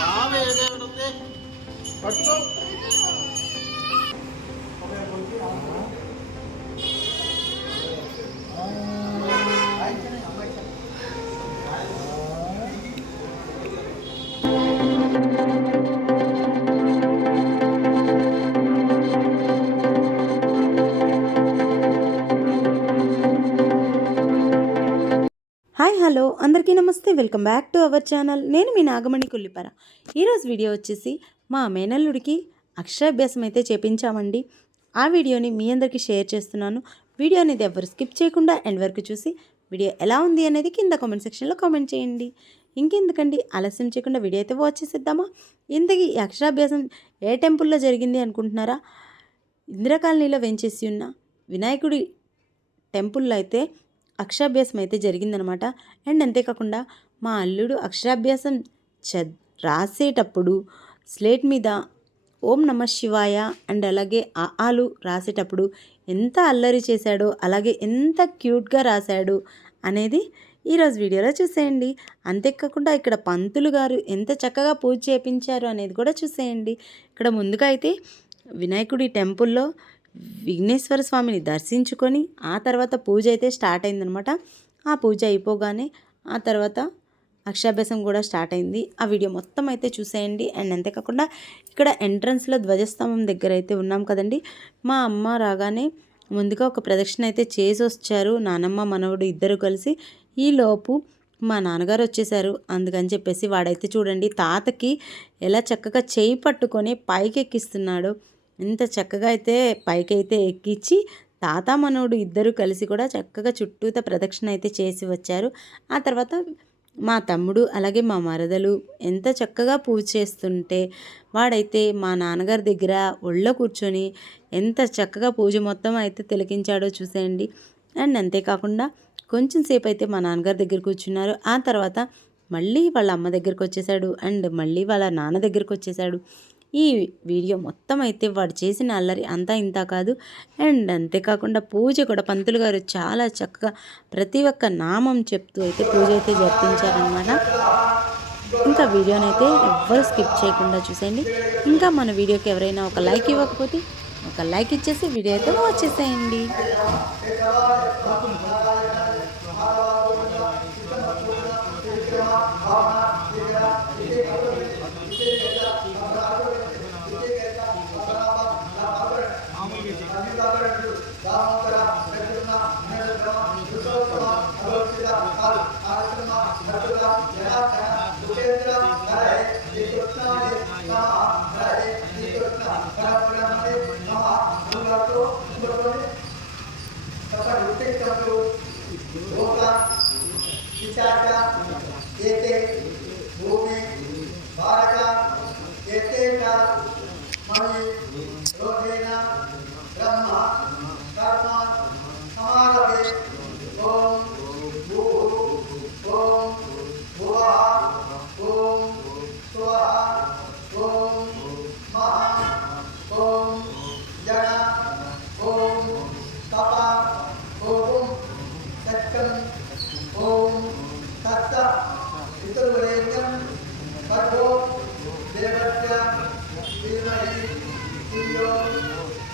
బాగా ఏదేమైనా ఉంది పట్టుకో హాయ్ హలో. అందరికీ నమస్తే. Welcome back to our channel. నేను మీ నాగమణి కుల్లిపర. ఈరోజు వీడియో వచ్చేసి మా మేనల్లుడికి అక్షరాభ్యాసం అయితే చేపించామండి. ఆ వీడియోని మీ అందరికీ షేర్ చేస్తున్నాను. వీడియో అనేది ఎవరు స్కిప్ చేయకుండా ఎండ్ వరకు చూసి వీడియో ఎలా ఉంది అనేది కింద కామెంట్ సెక్షన్లో కామెంట్ చేయండి. ఇంకెందుకండి? ఆలస్యం చేయకుండా వీడియో అయితే వాచ్ చేసేద్దామా? ఇంతకీ ఈ అక్షరాభ్యాసం ఏ టెంపుల్లో జరిగింది అనుకుంటున్నారా? ఇందిరా కాలనీలో వెంచేసి ఉన్న వినాయకుడి టెంపుల్లో అయితే అక్షరాభ్యాసం అయితే జరిగిందనమాట. అండ్ అంతేకాకుండా మా అల్లుడు అక్షరాభ్యాసం చ రాసేటప్పుడు స్లేట్ మీద ఓం నమ శివాయ అండ్ అలాగే ఆ ఆలు రాసేటప్పుడు ఎంత అల్లరి చేశాడో అలాగే ఎంత క్యూట్గా రాశాడు అనేది ఈరోజు వీడియోలో చూసేయండి. అంతేకాకుండా ఇక్కడ పంతులు గారు ఎంత చక్కగా పూజ చేపించారు అనేది కూడా చూసేయండి. ఇక్కడ ముందుగా అయితే వినాయకుడి టెంపుల్లో విఘ్నేశ్వర స్వామిని దర్శించుకొని ఆ తర్వాత పూజ అయితే స్టార్ట్ అయిందనమాట. ఆ పూజ అయిపోగానే ఆ తర్వాత అక్షాభ్యాసం కూడా స్టార్ట్ అయింది. ఆ వీడియో మొత్తం అయితే చూసేయండి. అండ్ అంతేకాకుండా ఇక్కడ ఎంట్రన్స్లో ధ్వజస్తంభం దగ్గర అయితే ఉన్నాం కదండి. మా అమ్మ రాగానే ముందుగా ఒక ప్రదక్షిణ అయితే చేసి వచ్చారు. నానమ్మ మనవడు ఇద్దరు కలిసి. ఈలోపు మా నాన్నగారు వచ్చేసారు. అందుకని చెప్పేసి వాడైతే చూడండి తాతకి ఎలా చక్కగా చేయి పట్టుకొని పైకి ఎక్కిస్తున్నాడు ఎంత చక్కగా అయితే పైకి అయితే ఎక్కించి తాత మనోడు ఇద్దరు కలిసి కూడా చక్కగా చుట్టూత ప్రదక్షిణ అయితే చేసి వచ్చారు. ఆ తర్వాత మా తమ్ముడు అలాగే మా మరదలు ఎంత చక్కగా పూజ చేస్తుంటే వాడైతే మా నాన్నగారి దగ్గర ఒళ్ళో కూర్చొని ఎంత చక్కగా పూజ మొత్తం అయితే తిలకించాడో చూసేయండి. అండ్ అంతేకాకుండా కొంచెం సేపు అయితే మా నాన్నగారి దగ్గర కూర్చున్నారు. ఆ తర్వాత మళ్ళీ వాళ్ళ అమ్మ దగ్గరికి వచ్చేసాడు అండ్ మళ్ళీ వాళ్ళ నాన్న దగ్గరికి వచ్చేసాడు ఈ వీడియో మొత్తం అయితే వాడు చేసిన అల్లరి అంతా ఇంత కాదు. అండ్ అంతేకాకుండా పూజ కూడా పంతులు గారు చాలా చక్కగా ప్రతి ఒక్క నామం చెప్తూ అయితే పూజ అయితే జరిపించారనమాట ఇంకా వీడియోని అయితే ఎవ్వరు స్కిప్ చేయకుండా చూసేయండి. ఇంకా మన వీడియోకి ఎవరైనా ఒక లైక్ ఇవ్వకపోతే ఒక లైక్ ఇచ్చేసి వీడియో అయితే వాచ్ చేసేయండి. ఏతే భూమి భారత ఏతేన మణి రోధేన బ్రహ్మ కర్మ సమాగమే ఓం భూ ఓం భువ ఓం స్వ ఓం మహా ఓం జన ఓం తప ధియో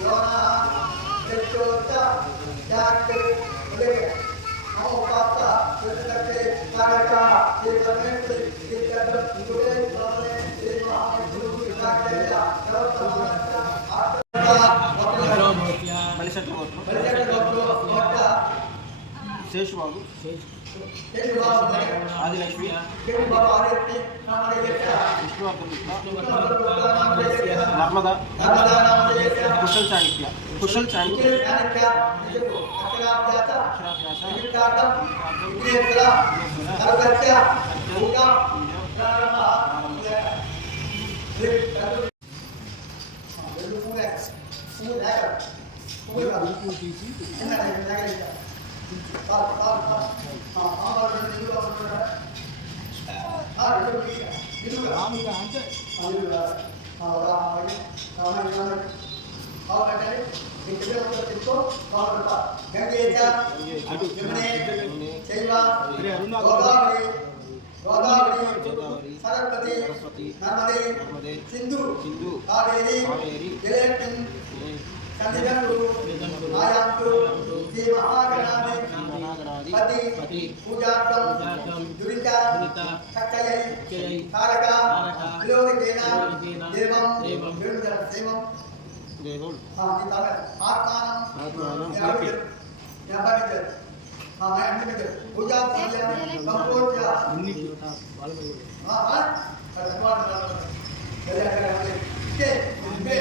యోనః ప్రచోద జాతే ఉదయ నమో పాత ప్రతిదకే కారక దేవమే దిగ్గద గుడే ప్రవే దేవా గురు వికారయ సర్వసమానస్య మనిషి ఎట్లా కొట్టు? ఆత్మ శేషుబాబు. ఆదిలక్ష్మి విష్ణువర్ధన్ మిత్ర నర్మద కుశల్ చాణక్య ಆದಿಲಕ್ಷ್ಮಿ ವಿಷ್ಣು ಅಬ್ದುಲ್ ನರ್ಮದಾ ಕುಶಲ್ ಚಾಣಕ್ಯ ಕುಶಲ್ ಚಾಣಕ್ಯ ಮೂರು ಮೂರು ಮೂರು గోదావరి సరస్వతి నర్మదే సింధు కావేరి कदजंतु आयंतु देवागणादि पति पूजार्थम दुरिता सक्कयै तारका लोकेन देवं देवं देवं। हाँ ये आत्मानं आत्मानं यहाँ पर इधर हाँ मैं अंडे में पूजा पूजा भगवान पूजा हाँ हाँ सर्वान सर्वान जय जय जय जय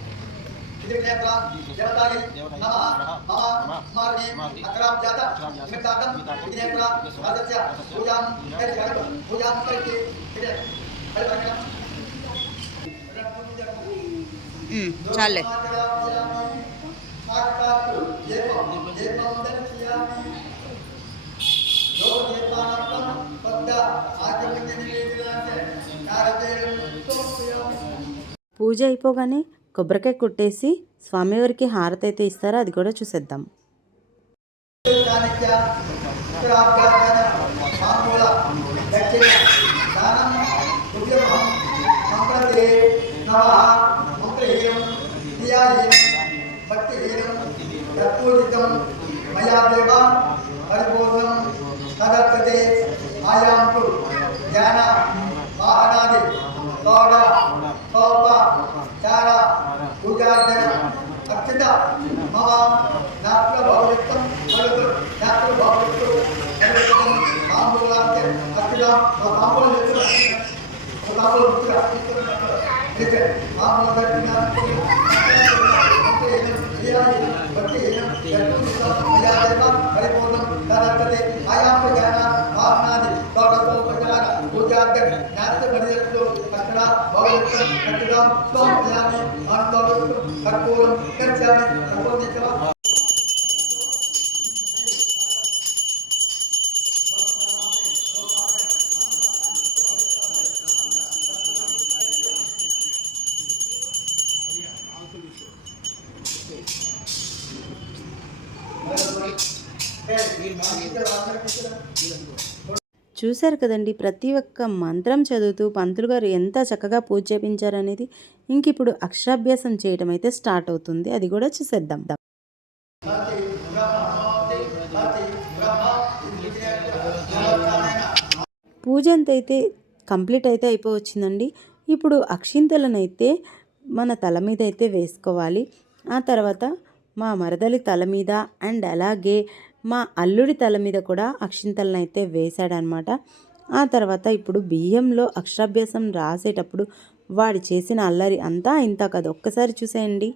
నమః ఓం ఆదిత్యాయ నమః ఓం కొడగడాయ నమః ఓం కొడగడాయ నమః ఓం ఎరబాయ నమః ఓం నమోగడాయ నమః ఓం ఐతిగాయ నమః ఓం ప్రదాయ నమః ఓం యజ్ఞాయ నమః ఓం విమోగాయ నమః ఓం పౌరప్రియాయ నమః ఓం దేవతా దేవతా దేవతా కోటజ విధిజ్ఞాత్ర జనతాయి నమ మమ స్మారణి అక్రాం జాత నిమిత్తాకం విధిజ్ఞాత్ర రాజస్య పూజాం కరి జగత్ పూజాం కరి ఇదే హరి భగవాన్ చాలే సాక్షాత్ దేవం దేవం దర్శయామి లో దేవానత్వం పద్ద ఆచమని నివేదనాంతే నారదేవం సమర్పయామి పూజ అయిపోగానే కొబ్బరికాయ కొట్టేసి స్వామివారికి హారతి అయితే ఇస్తారో అది కూడా చూసేద్దాం. చాణక్య ఉత్తరాభ్యాసన మామూల చూశారు కదండి. ప్రతి ఒక్క మంత్రం చదువుతూ పంతులు గారు ఎంత చక్కగా పూజ చేపించారనేది ఇంక ఇప్పుడు అక్షరాభ్యాసం చేయడం అయితే స్టార్ట్ అవుతుంది. అది కూడా చూసేద్దాం. పూజ అంతా అయితే కంప్లీట్ అయితే అయిపోవచ్చిందండి. ఇప్పుడు అక్షింతలనైతే మన తల మీద అయితే వేసుకోవాలి. ఆ తర్వాత మా మరదలి తల మీద అండ్ అలాగే మా అల్లుడి తల మీద కూడా అక్షింతలను అయితే వేశాడనమాట. ఆ తర్వాత ఇప్పుడు బియ్యంలో అక్షరాభ్యాసం రాసేటప్పుడు వాడు చేసిన అల్లరి అంతా ఇంత కదా ఒక్కసారి చూసేయండి.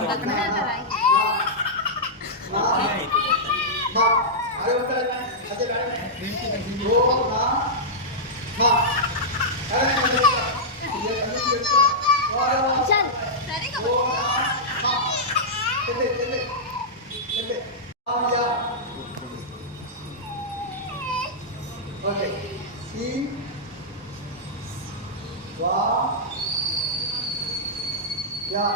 దాని పక్కన ఓకే సి వా యా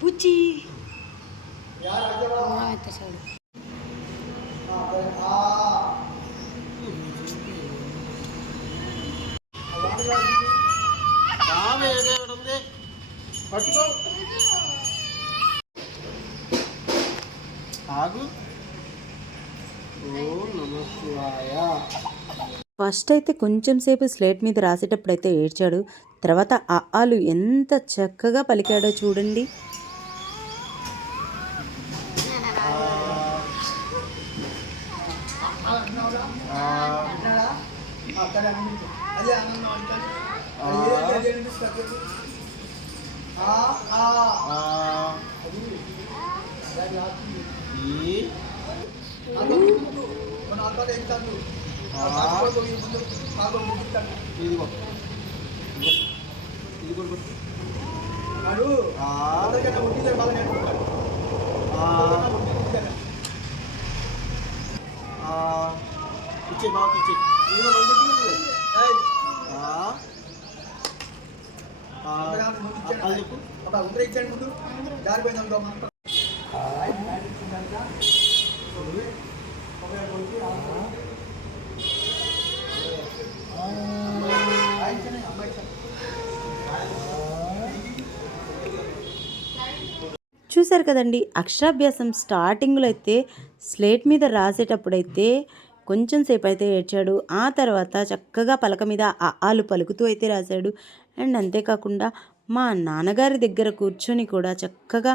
పుచ్చి యా పట్టుకో ఆగు. ఓ నమ శివాయ. ఫస్ట్ అయితే కొంచెం సేపు స్లేట్ మీద రాసేటప్పుడు అయితే ఏడ్చాడు. తర్వాత ఆ ఆలు ఎంత చక్కగా పలికాడో చూడండి. ఈ. ఇదిగో ఇచ్చే బాబు ఇచ్చే ముందు ఇచ్చాడు. అది చెప్పు అబ్బా ఇచ్చాడు ముందు జారిపోయింది చూశారు కదండి. అక్షరాభ్యాసం స్టార్టింగ్లో అయితే స్లేట్ మీద రాసేటప్పుడైతే కొంచెం సేపు అయితే ఏడ్చాడు. ఆ తర్వాత చక్కగా పలక మీద ఆలు పలుకుతూ అయితే రాశాడు. అండ్ అంతేకాకుండా మా నాన్నగారి దగ్గర కూర్చొని కూడా చక్కగా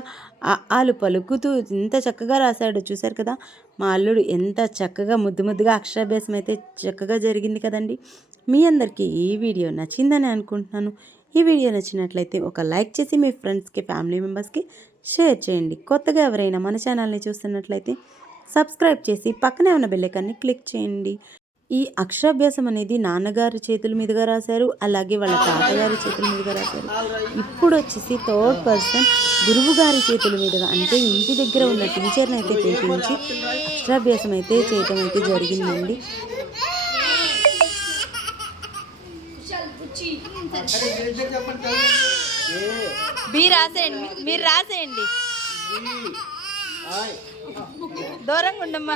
ఆలు పలుకుతూ ఎంత చక్కగా రాశాడు. చూశారు కదా మా అల్లుడు ఎంత చక్కగా ముద్దు ముద్దుగా అక్షరాభ్యాసం అయితే చక్కగా జరిగింది కదండి. మీ అందరికీ ఈ వీడియో నచ్చిందని అనుకుంటున్నాను. ఈ వీడియో నచ్చినట్లయితే ఒక లైక్ చేసి మీ ఫ్రెండ్స్కి ఫ్యామిలీ మెంబర్స్కి షేర్ చేయండి. కొత్తగా ఎవరైనా మన ఛానల్ని చూస్తున్నట్లయితే సబ్స్క్రైబ్ చేసి పక్కనే ఉన్న బెల్లైకాన్ని క్లిక్ చేయండి. ఈ అక్షరాభ్యాసం అనేది నాన్నగారి చేతుల మీదుగా రాశారు అలాగే వాళ్ళ తాతగారి చేతుల మీదుగా రాశారు. ఇప్పుడు వచ్చేసి థర్డ్ పర్సన్ గురువు గారి చేతుల మీదుగా అంటే ఇంటి దగ్గర ఉన్న టీచర్ని అయితే పిలిపించి అక్షరాభ్యాసం అయితే చేయటం అయితే జరిగిందండి. చెప్పండి బి రాసేయండి మీరు రాసేయండి. దూరంగా ఉండమ్మా.